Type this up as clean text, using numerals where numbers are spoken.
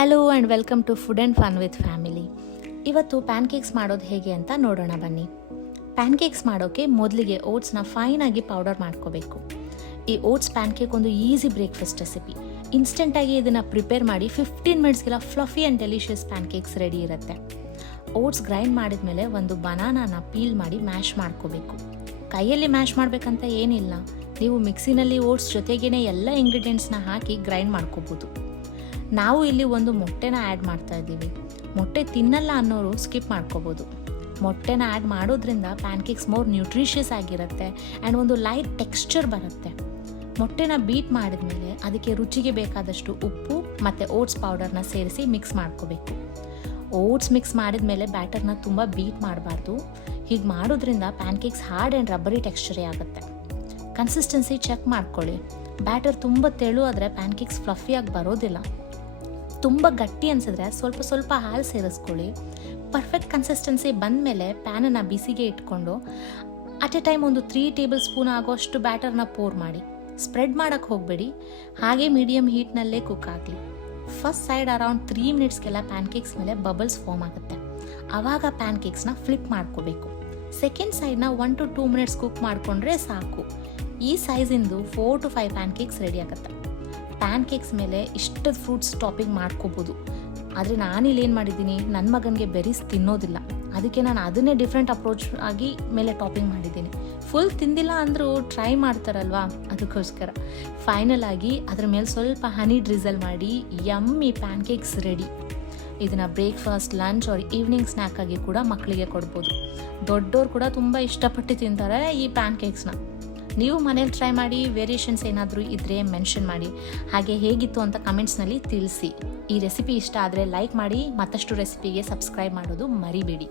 Hello and welcome to food and fun with family. ಇವತ್ತು pancakes ಮಾಡೋದು ಹೇಗೆ ಅಂತ ನೋಡೋಣ ಬನ್ನಿ. ಪ್ಯಾನ್ಕೇಕ್ಸ್ ಮಾಡೋಕ್ಕೆ ಮೊದಲಿಗೆ ಓಟ್ಸ್ನ ಫೈನಾಗಿ ಪೌಡರ್ ಮಾಡ್ಕೋಬೇಕು. ಈ ಓಟ್ಸ್ ಪ್ಯಾನ್ಕೇಕ್ ಒಂದು ಈಸಿ ಬ್ರೇಕ್ಫಾಸ್ಟ್ ರೆಸಿಪಿ. ಇನ್ಸ್ಟೆಂಟಾಗಿ ಇದನ್ನು ಪ್ರಿಪೇರ್ ಮಾಡಿ 15 ಮಿನಿಟ್ಸ್ಗೆಲ್ಲ ಫ್ಲಫಿ ಆ್ಯಂಡ್ ಡೆಲಿಷಿಯಸ್ ಪ್ಯಾನ್ಕೇಕ್ಸ್ ರೆಡಿ ಇರುತ್ತೆ. ಓಟ್ಸ್ ಗ್ರೈಂಡ್ ಮಾಡಿದ್ಮೇಲೆ ಒಂದು ಬನಾನಾನ ಪೀಲ್ ಮಾಡಿ ಮ್ಯಾಶ್ ಮಾಡ್ಕೋಬೇಕು. ಕೈಯಲ್ಲಿ ಮ್ಯಾಶ್ ಮಾಡಬೇಕಂತ ಏನಿಲ್ಲ, ನೀವು ಮಿಕ್ಸಿನಲ್ಲಿ ಓಟ್ಸ್ ಜೊತೆಗೇ ಎಲ್ಲ ಇಂಗ್ರೀಡಿಯೆಂಟ್ಸ್ನ ಹಾಕಿ ಗ್ರೈಂಡ್ ಮಾಡ್ಕೋಬೋದು. ನಾವು ಇಲ್ಲಿ ಒಂದು ಮೊಟ್ಟೆನ ಆ್ಯಡ್ ಮಾಡ್ತಾ ಇದ್ದೀವಿ. ಮೊಟ್ಟೆ ತಿನ್ನಲ್ಲ ಅನ್ನೋರು ಸ್ಕಿಪ್ ಮಾಡ್ಕೋಬೋದು. ಮೊಟ್ಟೆನ ಆ್ಯಡ್ ಮಾಡೋದ್ರಿಂದ ಪ್ಯಾನ್ಕೇಕ್ಸ್ ಮೋರ್ ನ್ಯೂಟ್ರಿಷಿಯಸ್ ಆಗಿರುತ್ತೆ ಆ್ಯಂಡ್ ಒಂದು ಲೈಟ್ ಟೆಕ್ಸ್ಚರ್ ಬರುತ್ತೆ. ಮೊಟ್ಟೆನ ಬೀಟ್ ಮಾಡಿದ್ಮೇಲೆ ಅದಕ್ಕೆ ರುಚಿಗೆ ಬೇಕಾದಷ್ಟು ಉಪ್ಪು ಮತ್ತು ಓಟ್ಸ್ ಪೌಡರ್ನ ಸೇರಿಸಿ ಮಿಕ್ಸ್ ಮಾಡ್ಕೋಬೇಕು. ಓಟ್ಸ್ ಮಿಕ್ಸ್ ಮಾಡಿದ್ಮೇಲೆ ಬ್ಯಾಟರ್ನ ತುಂಬ ಬೀಟ್ ಮಾಡಬಾರ್ದು. ಹೀಗೆ ಮಾಡೋದ್ರಿಂದ ಪ್ಯಾನ್ಕೇಕ್ಸ್ ಹಾರ್ಡ್ ಆ್ಯಂಡ್ ರಬ್ಬರಿ ಟೆಕ್ಸ್ಚರೇ ಆಗುತ್ತೆ. ಕನ್ಸಿಸ್ಟೆನ್ಸಿ ಚೆಕ್ ಮಾಡ್ಕೊಳ್ಳಿ. ಬ್ಯಾಟರ್ ತುಂಬ ತೆಳು ಆದರೆ ಪ್ಯಾನ್ಕೇಕ್ಸ್ ಫ್ಲಫಿಯಾಗಿ ಬರೋದಿಲ್ಲ. ತುಂಬ ಗಟ್ಟಿ ಅನಿಸಿದ್ರೆ ಸ್ವಲ್ಪ ಹಾಲು ಸೇರಿಸ್ಕೊಳ್ಳಿ. ಪರ್ಫೆಕ್ಟ್ ಕನ್ಸಿಸ್ಟೆನ್ಸಿ ಬಂದಮೇಲೆ ಪ್ಯಾನನ್ನು ಬಿಸಿಗೆ ಇಟ್ಕೊಂಡು ಅಟ್ ಎ ಟೈಮ್ ಒಂದು 3 ಟೇಬಲ್ ಸ್ಪೂನ್ ಆಗೋಷ್ಟು ಬ್ಯಾಟರ್ನ ಪೋರ್ ಮಾಡಿ. ಸ್ಪ್ರೆಡ್ ಮಾಡೋಕ್ಕೆ ಹೋಗಬೇಡಿ, ಹಾಗೆ ಮೀಡಿಯಮ್ ಹೀಟ್ನಲ್ಲೇ ಕುಕ್ ಆಗಲಿ. ಫಸ್ಟ್ ಸೈಡ್ ಅರೌಂಡ್ 3 ಮಿನಿಟ್ಸ್ಗೆಲ್ಲ ಪ್ಯಾನ್ಕೇಕ್ಸ್ ಮೇಲೆ ಬಬಲ್ಸ್ ಫಾರ್ಮ್ ಆಗುತ್ತೆ. ಆವಾಗ ಪ್ಯಾನ್ಕೇಕ್ಸ್ನ ಫ್ಲಿಪ್ ಮಾಡ್ಕೋಬೇಕು. ಸೆಕೆಂಡ್ ಸೈಡ್ನ 1 to 2 ಮಿನಿಟ್ಸ್ ಕುಕ್ ಮಾಡಿಕೊಂಡ್ರೆ ಸಾಕು. ಈ ಸೈಜಿಂದು 4 to 5 ಪ್ಯಾನ್ಕೇಕ್ಸ್ ರೆಡಿ ಆಗುತ್ತೆ. ಪ್ಯಾನ್ಕೇಕ್ಸ್ ಮೇಲೆ ಇಷ್ಟದ ಫ್ರೂಟ್ಸ್ ಟಾಪಿಂಗ್ ಮಾಡ್ಕೋಬೋದು. ಆದರೆ ನಾನಿಲ್ಲಿ ಏನು ಮಾಡಿದ್ದೀನಿ, ನನ್ನ ಮಗನಿಗೆ ಬೆರೀಸ್ ತಿನ್ನೋದಿಲ್ಲ, ಅದಕ್ಕೆ ನಾನು ಅದನ್ನೇ ಡಿಫ್ರೆಂಟ್ ಅಪ್ರೋಚ್ ಆಗಿ ಮೇಲೆ ಟಾಪಿಂಗ್ ಮಾಡಿದ್ದೀನಿ. ಫುಲ್ ತಿಂದಿಲ್ಲ ಅಂದರೂ ಟ್ರೈ ಮಾಡ್ತಾರಲ್ವಾ, ಅದಕ್ಕೋಸ್ಕರ. ಫೈನಲ್ ಆಗಿ ಅದ್ರ ಮೇಲೆ ಸ್ವಲ್ಪ ಹನಿ ಡ್ರಿಸಲ್ ಮಾಡಿ ಯಮ್ಮಿ ಪ್ಯಾನ್ಕೇಕ್ಸ್ ರೆಡಿ. ಇದನ್ನು breakfast, lunch or evening snack ಆಗಿ ಕೂಡ ಮಕ್ಕಳಿಗೆ ಕೊಡ್ಬೋದು. ದೊಡ್ಡೋರು ಕೂಡ ತುಂಬ ಇಷ್ಟಪಟ್ಟು ತಿಂತಾರೆ ಈ ಪ್ಯಾನ್ಕೇಕ್ಸ್ನ. ನೀವು ಮನೇಲಿ ಟ್ರೈ ಮಾಡಿ, ವೇರಿಯೇಷನ್ಸ್ ಏನಾದರೂ ಇದ್ದರೆ ಮೆನ್ಷನ್ ಮಾಡಿ. ಹಾಗೆ ಹೇಗಿತ್ತು ಅಂತ ಕಮೆಂಟ್ಸ್ನಲ್ಲಿ ತಿಳಿಸಿ. ಈ ರೆಸಿಪಿ ಇಷ್ಟ ಆದರೆ ಲೈಕ್ ಮಾಡಿ, ಮತ್ತಷ್ಟು ರೆಸಿಪಿಗೆ ಸಬ್ಸ್ಕ್ರೈಬ್ ಮಾಡೋದು ಮರಿಬೇಡಿ.